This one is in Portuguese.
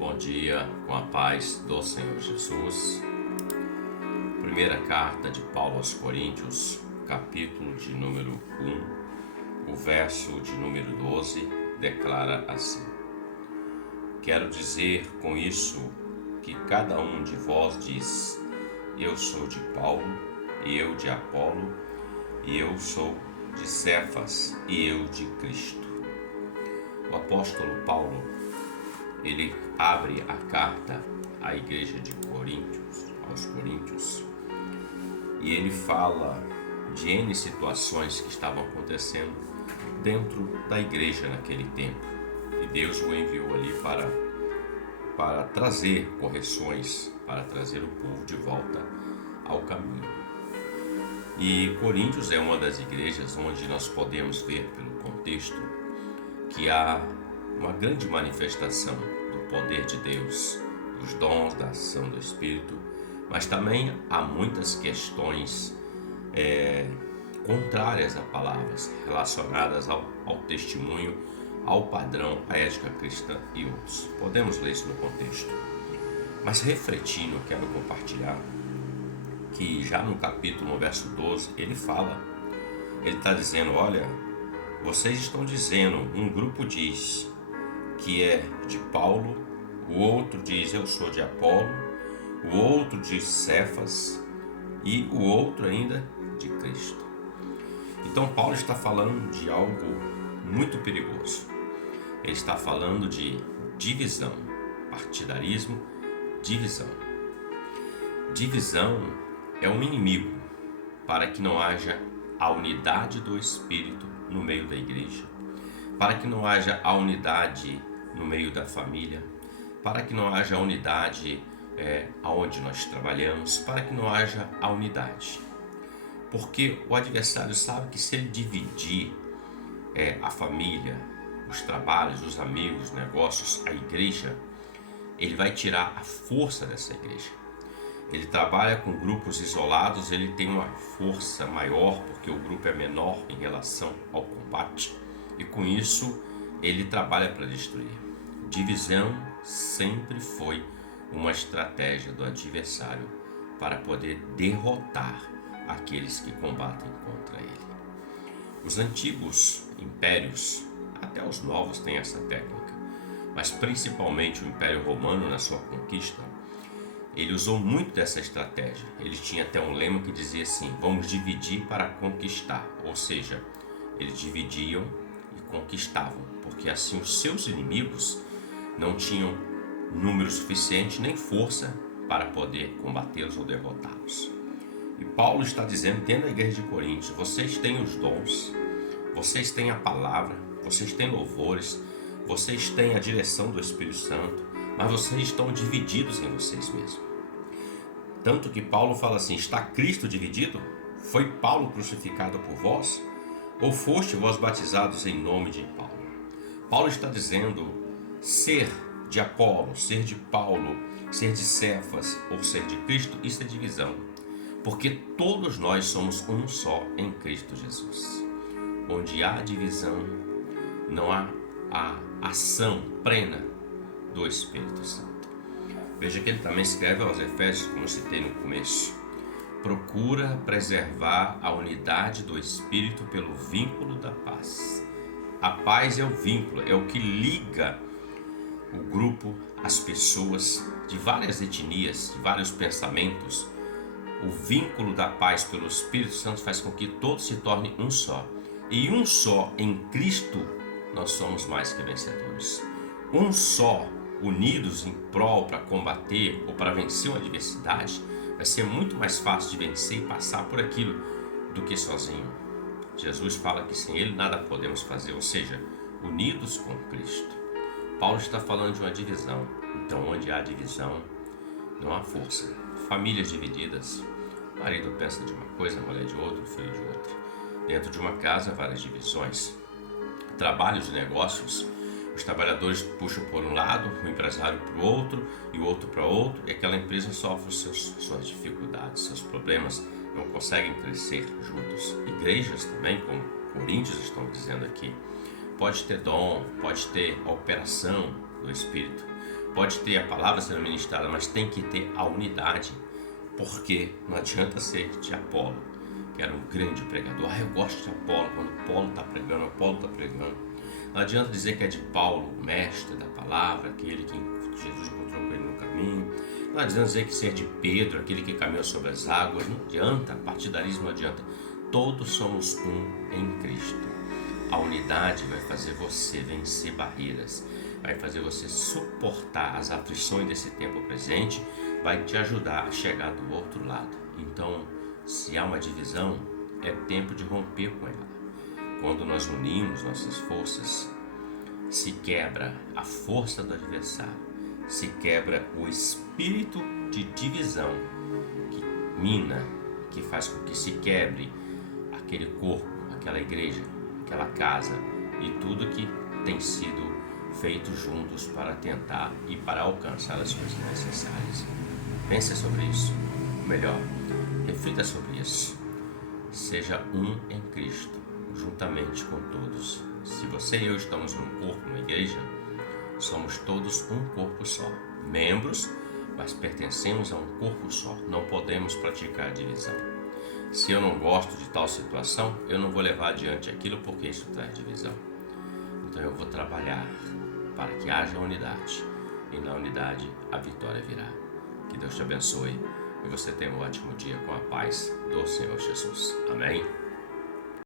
Bom dia, com a paz do Senhor Jesus. Primeira carta de Paulo aos Coríntios, capítulo de número 1, o verso de número 12, declara assim: Quero dizer com isso que cada um de vós diz: eu sou de Paulo, e eu de Apolo, e eu sou de Cefas, e eu de Cristo. O apóstolo Paulo, ele abre a carta à igreja de Coríntios, aos Coríntios, e ele fala de N situações que estavam acontecendo dentro da igreja naquele tempo. E Deus o enviou ali para trazer correções, para trazer o povo de volta ao caminho. E Coríntios é uma das igrejas onde nós podemos ver pelo contexto que há uma grande manifestação do poder de Deus, dos dons da ação do Espírito, mas também há muitas questões contrárias a palavras relacionadas ao testemunho, ao padrão, à ética cristã e outros. Podemos ler isso no contexto. Mas refletindo, eu quero compartilhar que já no capítulo, no verso 12, ele está dizendo: olha, vocês estão dizendo, um grupo diz que é de Paulo, o outro diz eu sou de Apolo, o outro diz Cefas e o outro ainda de Cristo. Então Paulo está falando de algo muito perigoso. Ele está falando de divisão, partidarismo, divisão. Divisão é um inimigo para que não haja a unidade do Espírito no meio da igreja, para que não haja a unidade no meio da família, para que não haja a unidade aonde nós trabalhamos, para que não haja a unidade. Porque o adversário sabe que se ele dividir a família, os trabalhos, os amigos, os negócios, a igreja, ele vai tirar a força dessa igreja. Ele trabalha com grupos isolados, ele tem uma força maior porque o grupo é menor em relação ao combate, e com isso ele trabalha para destruir. Divisão sempre foi uma estratégia do adversário para poder derrotar aqueles que combatem contra ele. Os antigos impérios, até os novos, têm essa técnica, mas principalmente o Império Romano, na sua conquista, ele usou muito dessa estratégia. Ele tinha até um lema que dizia assim: vamos dividir para conquistar. Ou seja, eles dividiam e conquistavam, porque assim os seus inimigos não tinham número suficiente nem força para poder combatê-los ou derrotá-los. E Paulo está dizendo dentro da igreja de Coríntios: vocês têm os dons, vocês têm a palavra, vocês têm louvores, vocês têm a direção do Espírito Santo, mas vocês estão divididos em vocês mesmos. Tanto que Paulo fala assim: está Cristo dividido? Foi Paulo crucificado por vós? Ou foste vós batizados em nome de Paulo? Paulo está dizendo: ser de Apolo, ser de Paulo, ser de Cefas ou ser de Cristo, isso é divisão. Porque todos nós somos um só em Cristo Jesus. Onde há divisão, não há a ação plena do Espírito Santo. Veja que ele também escreve aos Efésios, como eu citei no começo: procura preservar a unidade do Espírito pelo vínculo da paz. A paz é o vínculo, é o que liga o grupo, as pessoas de várias etnias, de vários pensamentos. O vínculo da paz pelo Espírito Santo faz com que todos se tornem um só. E um só em Cristo, nós somos mais que vencedores. Um só, unidos em prol para combater ou para vencer uma adversidade, vai ser muito mais fácil de vencer e passar por aquilo do que sozinho. Jesus fala que sem Ele nada podemos fazer, ou seja, unidos com Cristo. Paulo está falando de uma divisão. Então, onde há divisão, não há força. Famílias divididas, o marido pensa de uma coisa, a mulher de outra, o filho de outra. Dentro de uma casa, várias divisões. Trabalhos e negócios, os trabalhadores puxam por um lado, o empresário para o outro e o outro para outro, e aquela empresa sofre suas dificuldades, seus problemas, não conseguem crescer juntos. Igrejas também, como Coríntios estão dizendo aqui, pode ter dom, pode ter a operação do Espírito, pode ter a palavra sendo ministrada, mas tem que ter a unidade, porque não adianta ser de Apolo, que era um grande pregador. Eu gosto de Apolo, quando Paulo está pregando, Apolo está pregando. Não adianta dizer que é de Paulo, o mestre da palavra, aquele que Jesus encontrou com ele no caminho. Não adianta dizer que ser de Pedro, aquele que caminhou sobre as águas. Não adianta, partidarismo não adianta. Todos somos um em Cristo. A unidade vai fazer você vencer barreiras, vai fazer você suportar as aflições desse tempo presente, vai te ajudar a chegar do outro lado. Então, se há uma divisão, é tempo de romper com ela. Quando nós unimos nossas forças, se quebra a força do adversário, se quebra o espírito de divisão que mina, que faz com que se quebre aquele corpo, aquela igreja, aquela casa e tudo que tem sido feito juntos para tentar e para alcançar as coisas necessárias. Pense sobre isso. Melhor, reflita sobre isso. Seja um em Cristo, juntamente com todos. Se você e eu estamos num corpo, na igreja, somos todos um corpo só. Membros, mas pertencemos a um corpo só. Não podemos praticar divisão. Se eu não gosto de tal situação, eu não vou levar adiante aquilo porque isso traz divisão. Então eu vou trabalhar para que haja unidade. E na unidade a vitória virá. Que Deus te abençoe e você tenha um ótimo dia com a paz do Senhor Jesus. Amém?